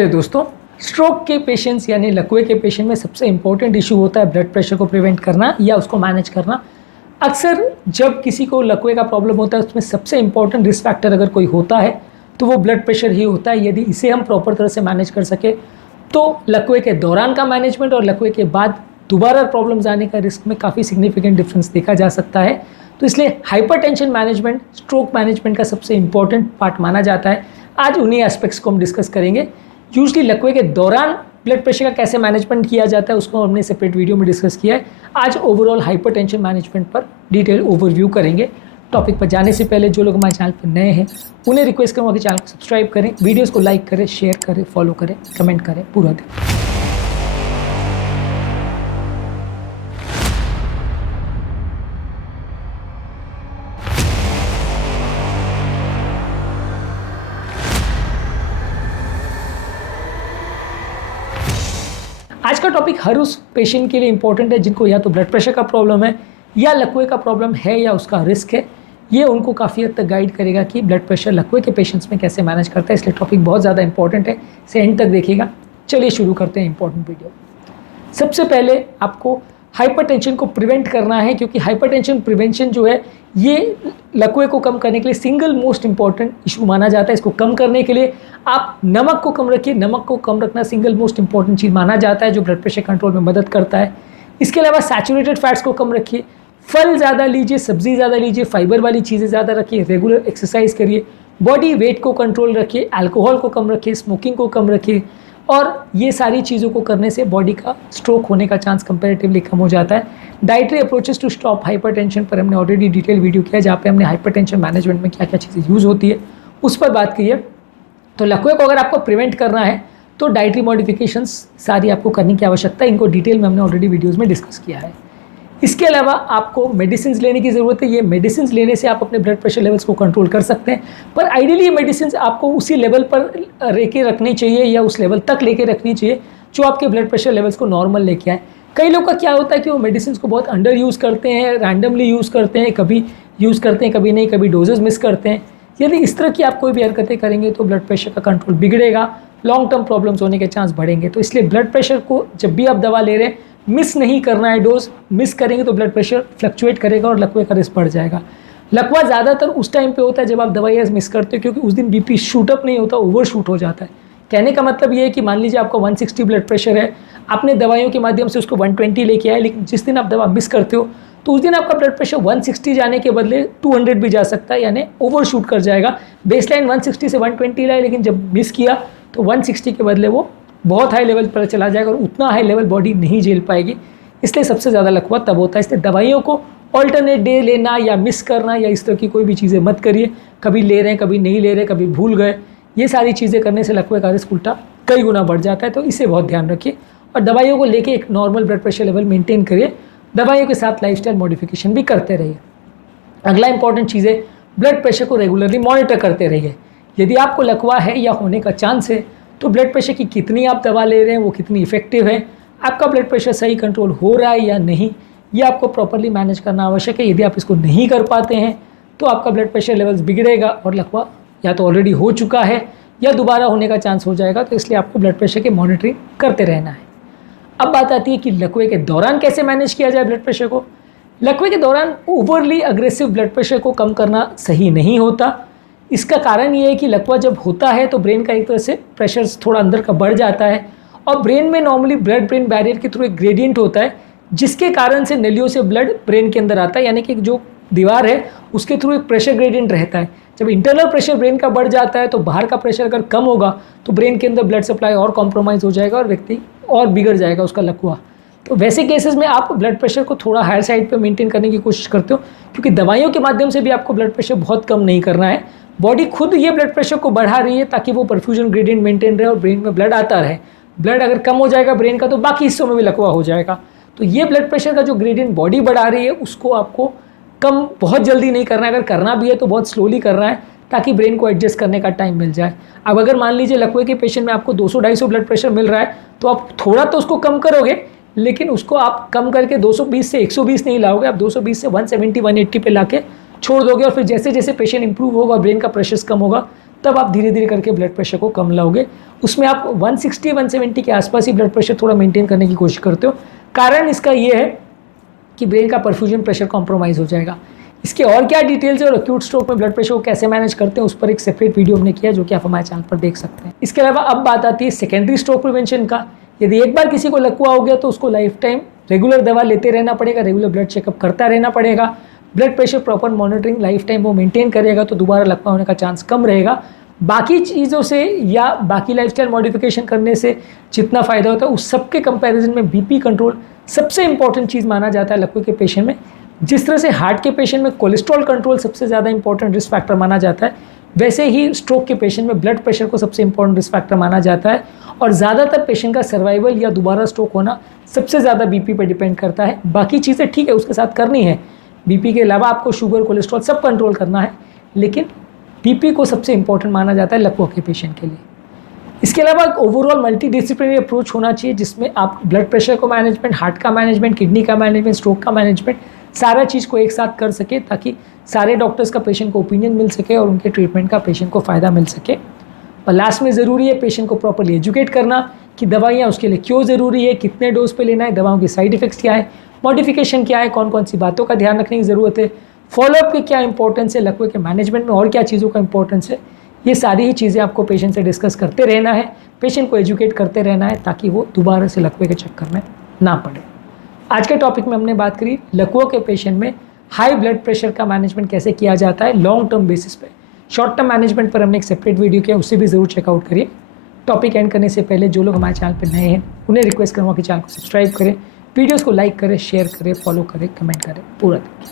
मेरे दोस्तों, स्ट्रोक के पेशेंट्स यानी लकवे के पेशेंट में सबसे इंपॉर्टेंट इशू होता है ब्लड प्रेशर को प्रिवेंट करना या उसको मैनेज करना। अक्सर जब किसी को लकवे का प्रॉब्लम होता है उसमें सबसे इंपॉर्टेंट रिस्क फैक्टर अगर कोई होता है तो वो ब्लड प्रेशर ही होता है। यदि इसे हम प्रॉपर तरह से मैनेज कर सके तो लकवे के दौरान का मैनेजमेंट और लकवे के बाद दोबारा प्रॉब्लम्स आने का रिस्क में काफ़ी सिग्निफिकेंट डिफरेंस देखा जा सकता है। तो इसलिए हाइपरटेंशन मैनेजमेंट स्ट्रोक मैनेजमेंट का सबसे इंपॉर्टेंट पार्ट माना जाता है। आज उन्हीं एस्पेक्ट्स को हम डिस्कस करेंगे। यूजली लकवे के दौरान ब्लड प्रेशर का कैसे मैनेजमेंट किया जाता है उसको हमने सेपरेट वीडियो में डिस्कस किया है। आज ओवरऑल हाइपरटेंशन मैनेजमेंट पर डिटेल ओवरव्यू करेंगे। टॉपिक पर जाने से पहले जो लोग हमारे चैनल पर नए हैं उन्हें रिक्वेस्ट करूँगा कि चैनल को सब्सक्राइब करें, वीडियोज़ को लाइक करें, शेयर करें, फॉलो करें, कमेंट करें पूरा दिन। आज का टॉपिक हर उस पेशेंट के लिए इंपॉर्टेंट है जिनको या तो ब्लड प्रेशर का प्रॉब्लम है या लकवे का प्रॉब्लम है या उसका रिस्क है। ये उनको काफ़ी हद तक गाइड करेगा कि ब्लड प्रेशर लकवे के पेशेंट्स में कैसे मैनेज करता है। इसलिए टॉपिक बहुत ज़्यादा इंपॉर्टेंट है, इसे एंड तक देखिएगा। चलिए शुरू करते हैं इंपॉर्टेंट वीडियो। सबसे पहले आपको हाइपरटेंशन को प्रिवेंट करना है, क्योंकि हाइपरटेंशन प्रिवेंशन जो है ये लकवे को कम करने के लिए सिंगल मोस्ट इंपॉर्टेंट इशू माना जाता है। इसको कम करने के लिए आप नमक को कम रखिए। नमक को कम रखना सिंगल मोस्ट इंपॉर्टेंट चीज़ माना जाता है जो ब्लड प्रेशर कंट्रोल में मदद करता है। इसके अलावा सैचुरेटेड फैट्स को कम रखिए, फल ज़्यादा लीजिए, सब्जी ज़्यादा लीजिए, फाइबर वाली चीज़ें ज़्यादा रखिए, रेगुलर एक्सरसाइज करिए, बॉडी वेट को कंट्रोल रखिए, अल्कोहल को कम रखिए, स्मोकिंग को कम रखिए। और ये सारी चीज़ों को करने से बॉडी का स्ट्रोक होने का चांस कंपैरेटिवली कम हो जाता है। Dietary approaches to stop hypertension पर हमने ऑलरेडी डिटेल वीडियो किया जहाँ पे हमने हाइपरटेंशन मैनेजमेंट में क्या क्या चीज़ें यूज़ होती है उस पर बात की है। तो लकवे को अगर आपको प्रिवेंट करना है तो डाइटरी मॉडिफिकेशंस सारी आपको करने की आवश्यकता है। इनको डिटेल में हमने ऑलरेडी वीडियोज़ में डिस्कस किया है। इसके अलावा आपको मेडिसिन लेने की ज़रूरत है। ये मेडिसिन लेने से आप अपने ब्लड प्रेशर लेवल्स को कंट्रोल कर सकते हैं, पर आइडियली ये मेडिसिन आपको उसी लेवल पर लेके रखनी चाहिए या उस लेवल तक लेके रखनी चाहिए जो आपके ब्लड प्रेशर लेवल्स को नॉर्मल लेके आए। कई लोग का क्या होता है कि वो मेडिसिन को बहुत अंडर यूज़ करते हैं, रैंडमली यूज़ करते हैं, कभी यूज़ करते हैं कभी नहीं, कभी डोजेज मिस करते हैं। यदि इस तरह की आप कोई भी हरकतें करेंगे तो ब्लड प्रेशर का कंट्रोल बिगड़ेगा, लॉन्ग टर्म प्रॉब्लम्स होने के चांस बढ़ेंगे। तो इसलिए ब्लड प्रेशर को जब भी आप दवा ले रहे हैं मिस नहीं करना है। डोज मिस करेंगे तो ब्लड प्रेशर फ्लक्चुएट करेगा और लकवे का रिस्क बढ़ जाएगा। लकवा ज़्यादातर उस टाइम पे होता है जब आप दवाइयाँ मिस करते हो, क्योंकि उस दिन बीपी शूट अप नहीं होता, ओवर शूट हो जाता है। कहने का मतलब ये है कि मान लीजिए आपका 160 ब्लड प्रेशर है, आपने दवाइयों के माध्यम से उसको 120 लेके आए, लेकिन जिस दिन आप दवा मिस करते हो तो उस दिन आपका ब्लड प्रेशर 160 जाने के बदले 200 भी जा सकता है, यानी ओवर शूट कर जाएगा। बेसलाइन 160 से 120 लाए, लेकिन जब मिस किया तो 160 के बदले वो बहुत हाई लेवल पर चला जाएगा और उतना हाई लेवल बॉडी नहीं झेल पाएगी। इसलिए सबसे ज़्यादा लकवा तब होता है। इसलिए दवाइयों को ऑल्टरनेट डे लेना या मिस करना या इस तरह की कोई भी चीज़ें मत करिए। कभी ले रहे हैं, कभी नहीं ले रहे, कभी भूल गए, ये सारी चीज़ें करने से लकवे का रिस्क उल्टा कई गुना बढ़ जाता है। तो इसे बहुत ध्यान रखिए और दवाइयों को लेके एक normal blood pressure level maintain करिए। दवाइयों के साथ लाइफस्टाइल मॉडिफिकेशन भी करते रहिए। अगला इंपॉर्टेंट चीज़ है ब्लड प्रेशर को रेगुलरली मॉनिटर करते रहिए। यदि आपको लकवा है या होने का चांस है तो ब्लड प्रेशर की कितनी आप दवा ले रहे हैं, वो कितनी इफेक्टिव है, आपका ब्लड प्रेशर सही कंट्रोल हो रहा है या नहीं, ये आपको प्रॉपरली मैनेज करना आवश्यक है। यदि आप इसको नहीं कर पाते हैं तो आपका ब्लड प्रेशर लेवल्स बिगड़ेगा और लकवा या तो ऑलरेडी हो चुका है या दोबारा होने का चांस हो जाएगा। तो इसलिए आपको ब्लड प्रेशर की मॉनिटरिंग करते रहना है। अब बात आती है कि लकवे के दौरान कैसे मैनेज किया जाए ब्लड प्रेशर को। लकवे के दौरान ओवरली अग्रेसिव ब्लड प्रेशर को कम करना सही नहीं होता। इसका कारण ये है कि लकवा जब होता है तो ब्रेन का एक तरह से प्रेशर थोड़ा अंदर का बढ़ जाता है और ब्रेन में नॉर्मली ब्लड ब्रेन बैरियर के थ्रू एक ग्रेडियंट होता है जिसके कारण से नलियों से ब्लड ब्रेन के अंदर आता है, यानी कि जो दीवार है उसके थ्रू एक प्रेशर ग्रेडियंट रहता है। जब इंटरनल प्रेशर ब्रेन का बढ़ जाता है तो बाहर का प्रेशर अगर कम होगा तो ब्रेन के अंदर ब्लड सप्लाई और कॉम्प्रोमाइज़ हो जाएगा और व्यक्ति और बिगड़ जाएगा उसका लकवा। तो वैसे केसेस में आप ब्लड प्रेशर को थोड़ा हायर साइड पे मेंटेन करने की कोशिश करते हो, क्योंकि दवाइयों के माध्यम से भी आपको ब्लड प्रेशर बहुत कम नहीं करना है। बॉडी खुद ये ब्लड प्रेशर को बढ़ा रही है ताकि वो परफ्यूजन ग्रेडियंट मेंटेन रहे और ब्रेन में ब्लड आता रहे। ब्लड अगर कम हो जाएगा ब्रेन का तो बाकी हिस्सों में भी लकवा हो जाएगा। तो ये ब्लड प्रेशर का जो ग्रेडियंट बॉडी बढ़ा रही है उसको आपको कम बहुत जल्दी नहीं करना है। अगर करना भी है तो बहुत स्लोली करना है ताकि ब्रेन को एडजस्ट करने का टाइम मिल जाए। अब अगर मान लीजिए लकवे के पेशेंट में आपको 200-250 ब्लड प्रेशर मिल रहा है तो आप थोड़ा तो उसको कम करोगे, लेकिन उसको आप कम करके 220 से 120 नहीं लाओगे। आप 220 से 170-180 पे लाके छोड़ दोगे और फिर जैसे जैसे पेशेंट इंप्रूव होगा, ब्रेन का प्रेशर कम होगा, तब आप धीरे धीरे करके ब्लड प्रेशर को कम लाओगे। उसमें आप 160-170 के आसपास ही ब्लड प्रेशर थोड़ा मेंटेन करने की कोशिश करते हो। कारण इसका ये है कि ब्रेन का परफ्यूजन प्रेशर कॉम्प्रोमाइज़ हो जाएगा। इसके और क्या डिटेल्स है और एक्यूट स्ट्रोक में ब्लड प्रेशर को कैसे मैनेज करते हैं उस पर एक सेपरेट वीडियो हमने किया, जो कि आप हमारे चैनल पर देख सकते हैं। इसके अलावा अब बात आती है सेकेंडरी स्ट्रोक प्रिवेंशन का। यदि एक बार किसी को लकवा हो गया तो उसको लाइफ टाइम रेगुलर दवा लेते रहना पड़ेगा, रेगुलर ब्लड चेकअप करता रहना पड़ेगा, blood pressure proper monitoring life time वो मेंटेन करेगा तो दोबारा लकवा होने का चांस कम रहेगा। बाकी चीज़ों से या बाकी लाइफस्टाइल मॉडिफिकेशन करने से जितना फ़ायदा होता है उस सब के कंपैरिजन में बीपी कंट्रोल सबसे इंपॉर्टेंट चीज़ माना जाता है लकवे के पेशेंट में। जिस तरह से हार्ट के पेशेंट में कोलेस्ट्रॉल कंट्रोल सबसे ज़्यादा इंपॉर्टेंट रिस्क फैक्टर माना जाता है, वैसे ही स्ट्रोक के पेशेंट में ब्लड प्रेशर को सबसे इंपॉर्टेंट रिस्क फैक्टर माना जाता है। और ज़्यादातर पेशेंट का सर्वाइवल या दोबारा स्ट्रोक होना सबसे ज़्यादा बीपी पर डिपेंड करता है। बाकी चीज़ें ठीक है उसके साथ करनी है, बीपी के अलावा आपको शुगर कोलेस्ट्रॉल सब कंट्रोल करना है, लेकिन बीपी को सबसे इंपॉर्टेंट माना जाता है लकवा के पेशेंट के लिए। इसके अलावा ओवरऑल मल्टी डिसिप्लिनरी अप्रोच होना चाहिए जिसमें आप ब्लड प्रेशर को मैनेजमेंट, हार्ट का मैनेजमेंट, किडनी का मैनेजमेंट, स्ट्रोक का मैनेजमेंट सारा चीज़ को एक साथ कर सके ताकि सारे डॉक्टर्स का पेशेंट को ओपिनियन मिल सके और उनके ट्रीटमेंट का पेशेंट को फ़ायदा मिल सके। और लास्ट में ज़रूरी है पेशेंट को प्रॉपरली एजुकेट करना कि दवाइयाँ उसके लिए क्यों ज़रूरी है, कितने डोज पे लेना है, दवाओं के साइड इफ़ेक्ट्स क्या है, मॉडिफिकेशन क्या है, कौन कौन सी बातों का ध्यान रखने की ज़रूरत है, फॉलोअप के क्या इंपॉर्टेंस है, लकवे के मैनेजमेंट में और क्या चीज़ों का इंपॉर्टेंस है। ये सारी ही चीज़ें आपको पेशेंट से डिस्कस करते रहना है, पेशेंट को एजुकेट करते रहना है ताकि वो दोबारा से लकवे के चक्कर में ना पड़े। आज के टॉपिक में हमने बात करी लकवों के पेशेंट में हाई ब्लड प्रेशर का मैनेजमेंट कैसे किया जाता है लॉन्ग टर्म बेसिस पे। शॉर्ट टर्म मैनेजमेंट पर हमने एक सेपरेट वीडियो किया, उससे भी ज़रूर चेकआउट करिए। टॉपिक एंड करने से पहले जो लोग हमारे चैनल पर नए हैं उन्हें रिक्वेस्ट करूँगा कि चैनल को सब्सक्राइब करें, वीडियोज़ को लाइक करें, शेयर करें, फॉलो करें, कमेंट करें, पूरा देखिए।